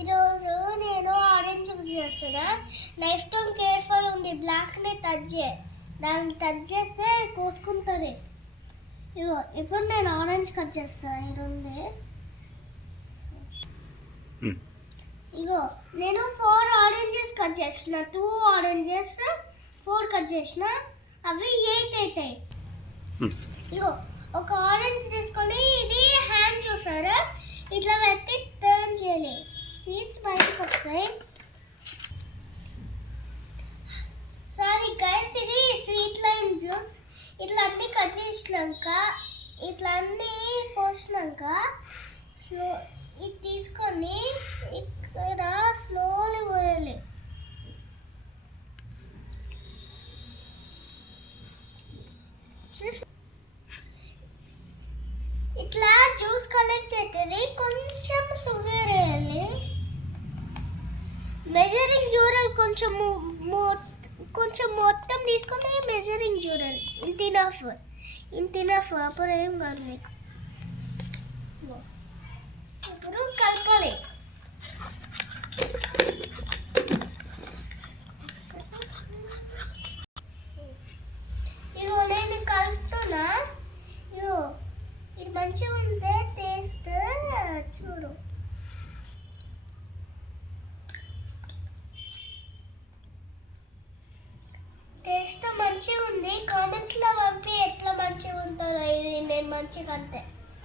ఈరోజు నేను orange use చేస్తున్నా. నైఫ్తో కేర్ఫుల్ ఉంది, బ్లాక్ని దాన్ని టచ్ చేస్తే కోసుకుంటుంది. ఇగో ఇప్పుడు నేను ఆరెంజ్ కట్ చేస్తాను. ఇది ఇగో నేను 4 ఆరెంజెస్ కట్ చేసిన, 2 ఆరెంజెస్ 4 కట్ చేసిన, అవి 8 అవుతాయి. ఇగో ఒక ఆరెంజ్ తీసుకొని ఇది హ్యాండ్ చూసారా, ఇట్లా పెట్టి టర్న్ చేయాలి, సీడ్స్ బయటకు వస్తాయి. సారీ గైస్, ఇది స్వీట్ లైమ్ జ్యూస్. ఇట్లా అన్నీ కట్ చేసినాక, ఇట్లా అన్నీ పోసినాక ఇది తీసుకొని ఇక్కడ స్లోలీ పోయాలి. ఇట్లా జ్యూస్ కలెక్ట్ అవుతుంది. కొంచెం షుగర్ వేయాలి. మెజరింగ్ జ్యూరల్ కొంచెం మొత్తం తీసుకొని మెజరింగ్ జ్యూరల్ ఇంత ఇనఫ్ అప్పుడు ఏం కాదు మీకు. ఇప్పుడు కలపాలి. ఇగో నేను కలుపుతున్నా. ఇగో ఇది మంచిగా ఉంటే టేస్ట్ చూడు. టేస్ట్ మంచిగా ఉంది. కామెంట్స్లో పంపి ఎట్లా మంచిగా ఉంటుందో ఇది నేను మంచిగా అంటే.